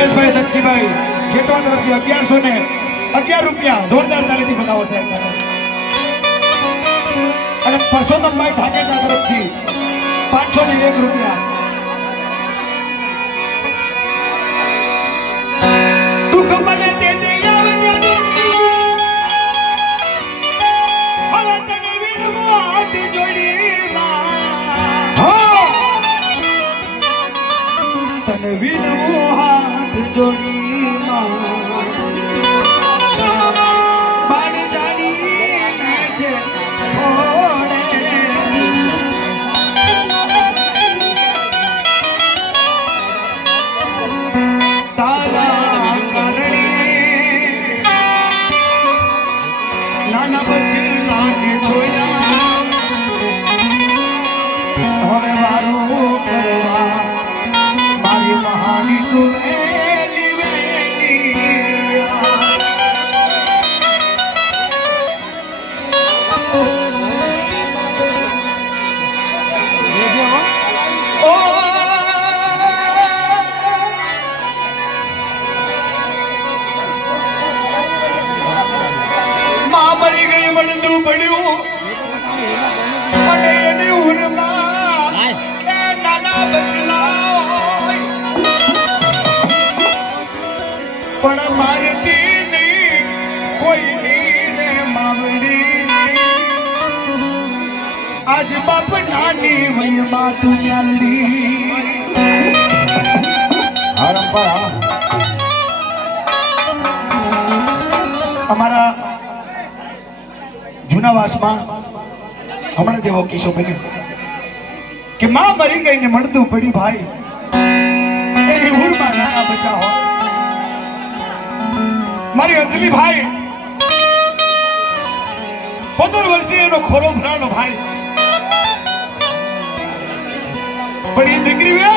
મહેશભાઈ દત્તજીભાઈ જેટવા તરફથી 1111 રૂપિયા જોરદાર તાલીથી બતાવો સાહેબ. અને પરસોત્તમભાઈ ઠાકેજા તરફથી 501 રૂપિયા. દુઃખ મને તે દે આવજે હવે તને વિનવું હાથ જોડી તને વિનવું હાથ જોડી બાણ જાણી જે ખોડે તારા કારણે નાના બચલાને છોયા હવે મારું કરવા મારી મહાની તું વેલી વેલી ઓ માં મરી ગઈ મળતું પડ્યું અને એની ઉરમાં એ નાના બચલા પણ મારતી નહીં કોઈ ને માવડી આજ બાપ નાની વયમાં તું ન્યાલડી અમારા જૂના વાસમાં હમણાં જેવો કિસ્સો બન્યો કે માં મરી ગઈ ને મળતું પડી ભાઈ એની ઉરમાં નાના બચ્ચા હોય. મારી અંજલી ભાઈ 15 વર્ષીય એનો ખોરો ભરાનો ભાઈ પણ એ દીકરી વે